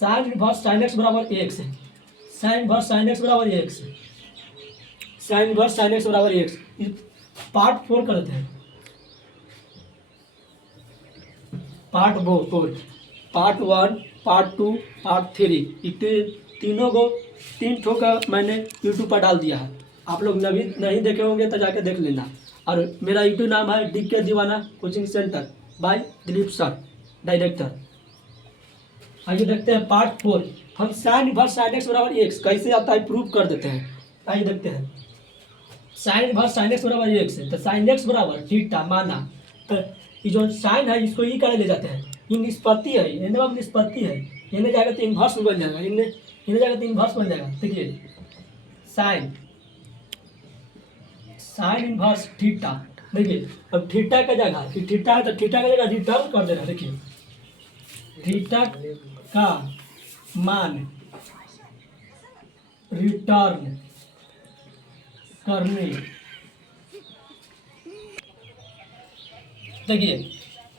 Sign inverse sine x बराबर x है, sign inverse sine x बराबर एक्स है, साइन इनवर्स साइन एक्स बराबर एक्स। पार्ट 4 करते हैं, पार्ट 4, पार्ट 1, पार्ट 2, पार्ट 3, तीनों को 3 ठो का मैंने यूट्यूब पर डाल दिया है। आप लोग नहीं देखे होंगे तो जाके देख लेना। और मेरा यूट्यूब नाम है DK Deewana coaching centre by Dilip sir, director. आइए देखते हैं पार्ट 4। हम साइन इनवर्स साइन एक्स बराबर एक्स कैसे आता है प्रूव कर देते हैं। आइए देखते हैं। साइन इनवर्स साइन एक्स बराबर एक्स है, तो साइन एक्स बराबर थीटा माना, तो ये जो साइन है इसको ई करे ले जाते हैं, ये निष्पत्ति है, इन्हें अब निष्पत्ति है, इन्हें जाएगा तो इन्वर्स बन जाएगा, इन्हें जाएगा तो इन्वर्स बन जाएगा। देखिए साइन साइन इनवर्स थीटा, देखिए अब थीटा का जगह थीटा है तो थीटा का जगह रिटर्न कर देना। देखिए थीटा का मान रिटर्न करने, देखिए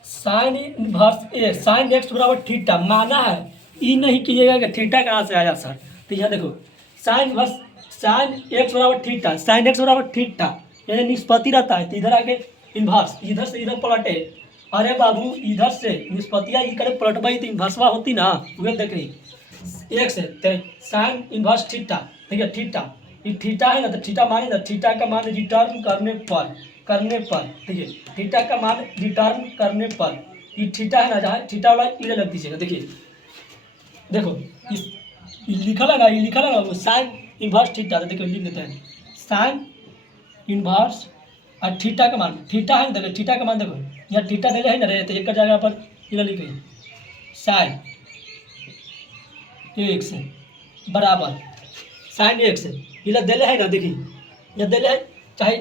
साइन इनवर्स ए साइन एक्स बराबर थीटा माना है, ई नहीं कीजिएगा कि थीटा कहाँ से आया सर। तो यहाँ देखो साइन इनवर्स साइन एक्स बराबर थीटा, साइन एक्स बराबर थीटा यानी निष्पत्ति रहता है, तो इधर आके इन्वर्स, इधर से इधर पलटे। अरे बाबू इधर से निष्पत्तिया ई करे पलटवाई तो इन्वर्सवा होती ना, वह देख रही एक्स है तो साइन इन्वर्स थीटा। ठीक है थीटा, ये थीटा है ना, तो थीटा माने ना, थीटा का मान रिटर्न करने पर ठीक है, थीटा का मान रिटर्न करने पर ये थीटा है ना, जहाँ थीटा वाला इधर लग दीजिएगा। देखिए देखो इस लिखा है ना, ये लिखा है ना वो साइन इन्वर्स थीटा, तो देखिए लिख देते हैं साइन इन्वर्स और थीटा का मान, थीटा है ना, देखो थीटा का मान देखो यहाँ थीटा दे है ना रे, तो एक का जगह पर इधर लिख साइन एक्स बराबर साइन एक्स इधर दे है ना, देखिए यहाँ दे है, चाहे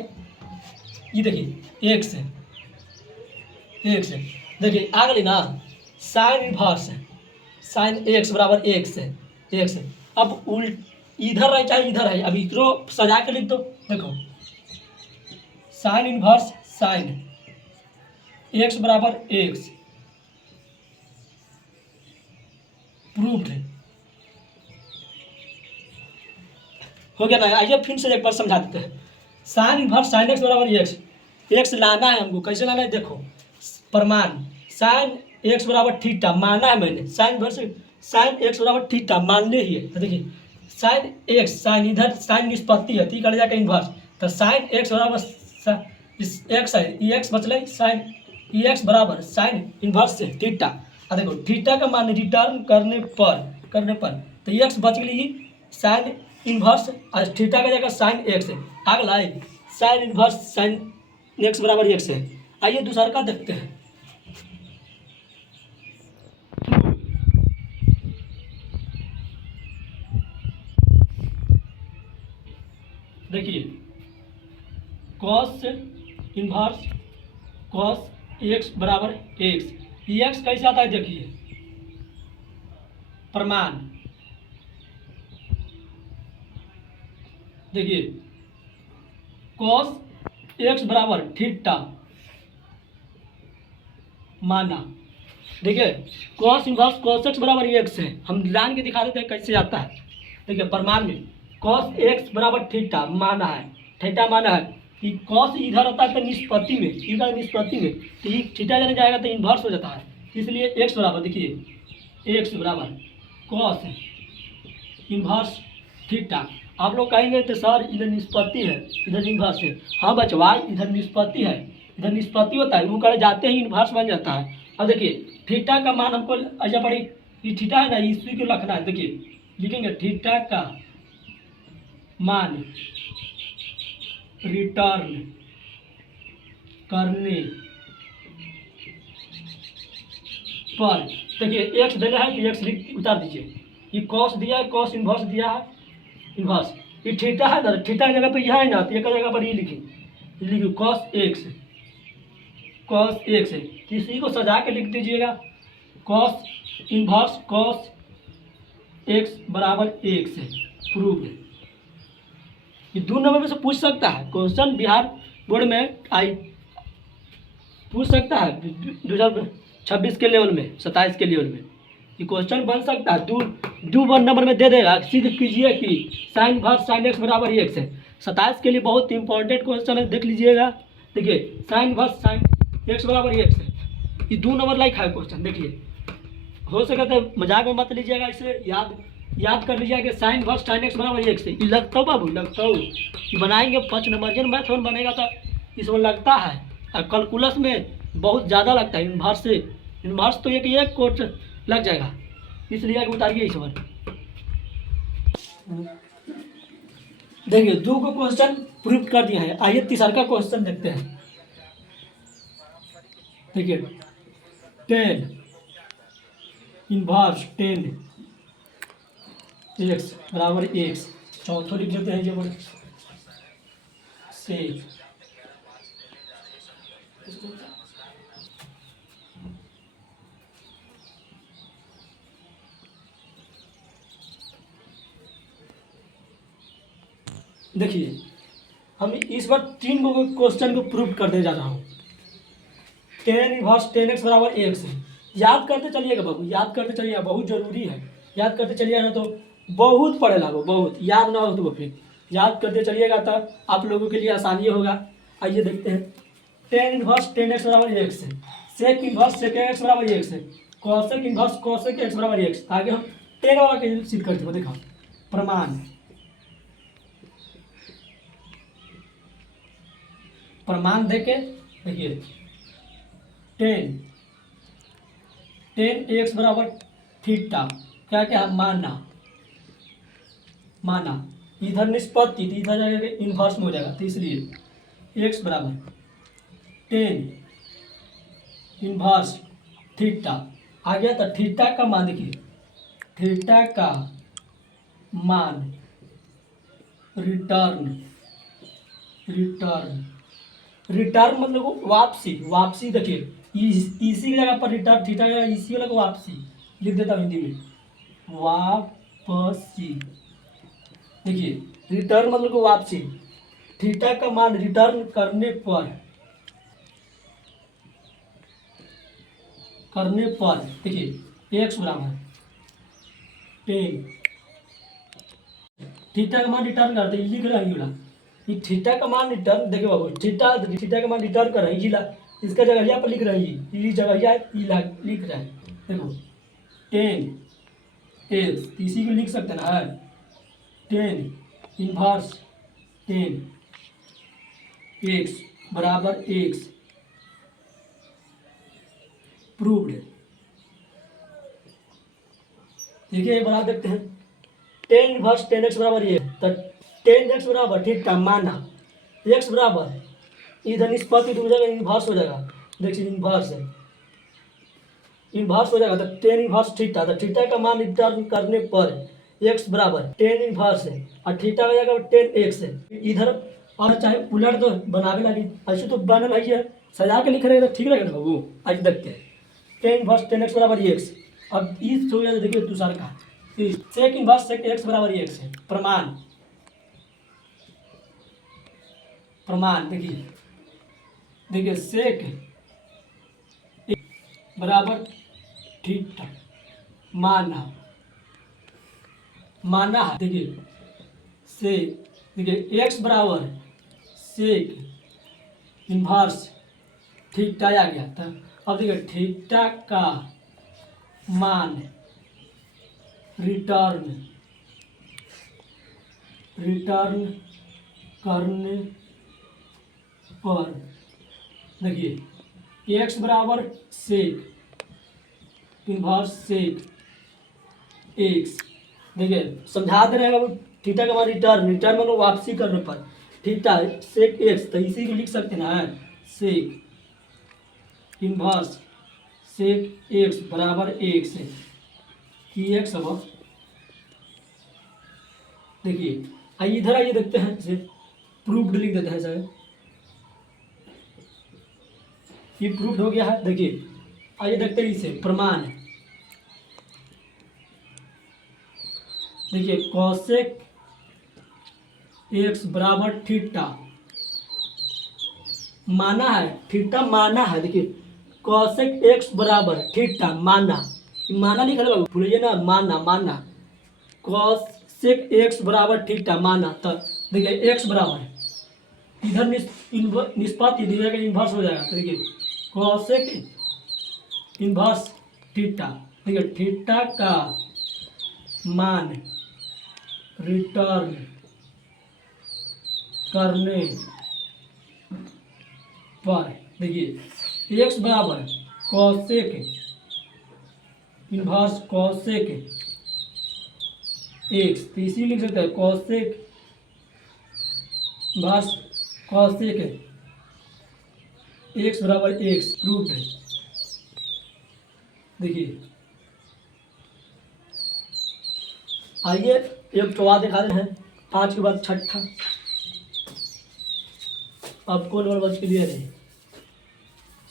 ये देखिए एक्स देखिए आ गई ना, साइन इनवर्स साइन एक्स बराबर एक्स अब इधर रहे चाहे इधर है, अब इधरो सजा के लिख दो। देखो साइन इनवर्स साइन एक्स बराबर एक्स प्रूव्ड हो गया ना। आइए फिर से एक बार समझा देते हैं। साइन इनवर्स साइन एक्स बराबर एक्स लाना है हमको, कैसे लाना है देखो प्रमाण साइन एक्स बराबर थीटा माना है मैंने, साइन इनवर्स साइन एक्स बराबर थीटा मानने ही है। तो देखिए साइन एक्स साइन इधर साइन निष्पत्ति है, ठीक है जाकर इन्वर्स, तो साइन एक्स बराबर एक्स है ई एक्स बचल साइन ई एक्स बराबर साइन इन्वर्स से थीटा। और देखो थीटा का मान रिटर्न करने पर तो एक्स बच गई साइन इन्वर्स और थीटा का जगह साइन एक्स है, अगला साइन इन्वर्स साइन एक्स बराबर एक्स है। आइए दूसरा का देखते हैं। देखिए कॉस इन्वर्स कॉस एक्स बराबर एक्स, ये एक्स कैसे आता है देखिए प्रमाण, देखिए कॉस एक्स बराबर थीटा माना, देखिए कॉस इनवर्स कॉस एक्स बराबर एक्स है, हम लान के दिखा देते हैं कैसे आता है। देखिए प्रमाण में कॉस एक्स बराबर थीटा माना है, थीटा माना है कि कॉस इधर होता है तो निष्पत्ति में, इधर निष्पत्ति में तो ये थीटा जाने जाएगा तो इन्वर्स हो जाता है, इसलिए एक्स बराबर देखिए एक्स बराबर कॉस इन्वर्स थीटा। आप लोग कहेंगे तो सर इधर निष्पत्ति है इधर इन्वर्स है, हाँ बचवा इधर निष्पत्ति है इधर निष्पत्ति होता है, वो कर जाते ही इन्वर्स बन जाता है। अब देखिए थीटा का मान हमको ऐसा पड़ी, ये थीटा है ना इसी को रखना है, देखिए लिखेंगे थीटा का मान रिटर्न करने पर, देखिए एक्स देना है तो एक्स उतार दीजिए, ये कॉस दिया है कॉस इन्वर्स दिया है इन्वर्स, ये थीटा है ना थीटा की जगह पे यह है ना, तो एक जगह पर ये लिखिए कॉस एक्स है, इसी को सजा के लिख दीजिएगा कॉस इन्वर्स कॉस एक्स बराबर एक्स है प्रूव है। ये 2 नंबर में से पूछ सकता है क्वेश्चन, बिहार बोर्ड में आई पूछ सकता है 2026 के लेवल में 27 के लेवल में, ये क्वेश्चन बन सकता है, दो वन नंबर में दे देगा, सिद्ध कीजिए कि साइन इनवर्स साइन एक्स बराबर एक्स है। 27 के लिए बहुत इंपॉर्टेंट क्वेश्चन है, देख लीजिएगा। देखिए साइन इनवर्स साइन एक्स बराबर एक्स है, ये 2 नंबर लाइक है क्वेश्चन। देखिए हो सके तो मजाक में मत लीजिएगा, इसे याद कर लीजिएगा कि साइन इनवर्स साइन एक्स बराबर एक्स है। ये लगता हो बाबू, लगता हो ये बनाएंगे 5 नंबर जन मैथ में बनेगा तो इसमें लगता है, और कैलकुलस में बहुत ज़्यादा लगता है। इन्वर्स तो एक कोट लग जाएगा, इसलिए उतारिए इस बार। देखिए 2 को क्वेश्चन प्रूफ कर दिया है। आइए तीसरा का क्वेश्चन देखते हैं। देखिए 10 इन्वर्स 10 एक्स बराबर एक्स, चौथो लिख लेते हैं जब से। देखिए हम इस बार 3 क्वेश्चन को प्रूफ करने जा रहा हूँ। 10 इनवर्स 10 एक्स बराबर एक्स है। याद करते चलिएगा बाबू, याद करते चलिएगा, बहुत जरूरी है। याद करते चलिएगा ना तो बहुत पढ़ेगा वो, बहुत याद ना हो तो वो फिर याद करते चलिएगा तब आप लोगों के लिए आसानी होगा। आइए देखते हैं। 10 इनवर्स 10 एक्स बराबर एक्स है, सेक इनवर्स सेक एक्स बराबर एक्स है, कॉसेक इनवर्स कॉसेक एक्स बराबर एक्स। आगे हम 10 वाला के सिद्ध करते हो। देखो प्रमाण देके देखिए 10 एक्स बराबर थीटा, क्या क्या माना इधर निष्पत्ति तो इधर जाएगा इन्वर्स में हो जाएगा, तो इसलिए एक्स बराबर 10 इन्वर्स थीटा आ गया। तो थीटा का मान देखिए, थीटा का मान रिटर्न मतलब वापसी देखिए इसी की जगह पर रिटर्न, थीटा की जगह इसी वाला को वापसी लिख देता हूँ हिंदी में, वापसी। देखिए रिटर्न मतलब को वापसी, थीटा का मान रिटर्न करने पर देखिए एक्स बराबर 10, थीटा का मान रिटर्न करते लिख रहा है ये थीटा का मान रिटर्न। देखिए बाबू थीटा का मान रिटर्न कर रही है, इसका जगह यहाँ पर लिख रही है, ये जगह लिख रहा है। देखो 10 एक्स, इसी को लिख सकते ना है 10 इनवर्स 10 एक्स बराबर एक्स, प्रूव्ड। देखिए बना देखते हैं 10 इनवर्स 10 एक्स बराबर ये, तो 10 एक्स बराबर ठीक था माना एक्स बराबर इधर निष्पत्ति हो जाएगा, इन्वर्स हो जाएगा। देखिए इन्वर्स हो जाएगा तो 10 इन्वर्स थीटा, तो थीटा का मान रिटर्न करने पर एक्स बराबर 10 इन्वर्स है और थीटा हो जाएगा 10 एक्स है इधर। और चाहे उलट तो बनावे लगी, ऐसे तो बना भाई है, सजा के लिख रहे तो ठीक लगेगा बाबू। आज देखते हैं 10 इन्वर्स 10 एक्स बराबर एक्स। अब इस हो जाए देखिए दूसरा का सेक इनवर्स सेक एक्स बराबर एक्स है। प्रमाण देखिए सेक बराबर थीटा माना है। देखिए से देखिए एक्स बराबर सेक इनवर्स थीटा आ गया था। अब देखिए थीटा का मान रिटर्न करने पर देखिए एक्स बराबर सेक इनवर्स सेक एक्स। देखिए समझा दे रहे हैं थीटा का मान रिटर्न मतलब वापसी करने पर थीटा सेक एक्स, तो इसी को लिख सकते हैं ना सेक इनवर्स सेक एक्स बराबर एक्स है कि एक्स अब देखिए आइए इधर आइए देखते हैं, इसे प्रूफ्ड लिख देते हैं सर। ये प्रूफ्ड हो गया है। देखिए आइए देखते हैं इसे प्रमाण। देखिए कॉसेक एक्स बराबर थीटा माना है, थीटा माना है। देखिए कॉसेक एक्स बराबर थीटा माना माना नहीं करे बाबू, भूलिए ना, मानना मानना। कॉस सेक एक्स बराबर थीटा माना, तो देखिए एक्स बराबर इधर निष्पात ही दिया जाएगा, इन्वर्स हो जाएगा। तो देखिए कॉसेक इन्वर्स थीटा, देखिए थीटा का मान रिटर्न करने पर देखिए एक्स बराबर कॉसेक इन्वर्स कॉसेक एक्स, तो इसी लिख सकते हैं कॉसेक इन्वर्स कॉसेक एक्स बराबर एक्स, प्रूव्ड है। देखिए आइए एक चौवा दिखा रहे हैं, 5 के बाद छठा। अब कौन वाला बच क्लियर है?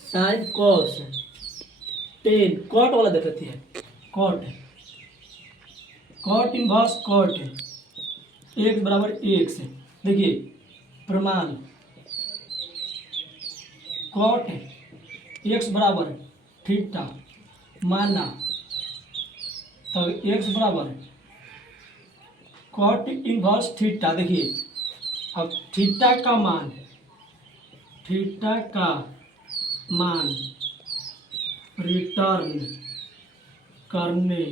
साइन कॉस टेन, कॉट वाला देख लेती है, cot cot inverse cot x बराबर एक्स। देखिए प्रमाण कॉट एक्स बराबर थीटा माना, तो एक्स बराबर कॉट इनवर्स थीटा। देखिए अब थीटा का मान रिटर्न करने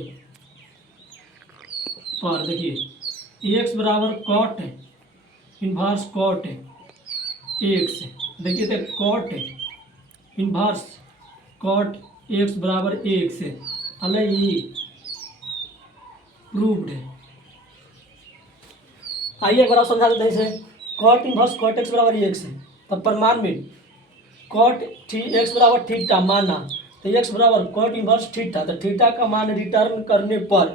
पर, देखिए एक्स बराबर कॉट इन्वर्स कॉट एक्स, देखिए तो कॉट इन्वर्स कॉट एक्स बराबर एक्स अलग ही प्रूव्ड है। आइए एक बार समझा देते हैं इसे। कॉट इन्वर्स कॉट एक्स बराबर एक्स है, तब प्रमाण में कॉट एक्स बराबर थीटा माना, तो एक्स बराबर कॉट इन्वर्स थीटा, तो थीटा का मान रिटर्न करने पर,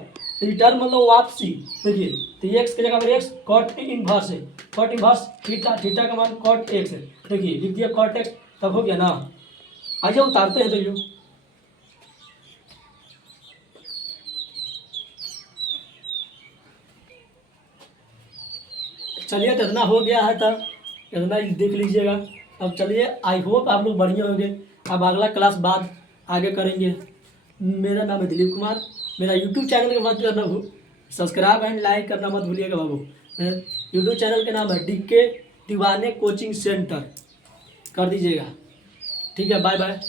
रिटर्न मतलब वापसी। देखिए तो एक्स की जगह पर एक्स कॉट इन्वर्स है, कॉट इन्वर्स थीटा, थीटा का मान कॉट एक्स है। देखिए लिख दिया कॉट एक्स, तब हो गया ना। आइए उतारते हैं। तो यो चलिए, तो इतना हो गया है, तब इतना ही देख लीजिएगा। अब चलिए, आई होप आप लोग बढ़िया होंगे। अब अगला क्लास बाद आगे करेंगे। मेरा नाम है दिलीप कुमार। मेरा यूट्यूब चैनल के मत करना सब्सक्राइब एंड लाइक करना मत भूलिएगा बाबू। यूट्यूब चैनल का नाम है DK दीवाने कोचिंग सेंटर, कर दीजिएगा। ठीक है, बाय बाय।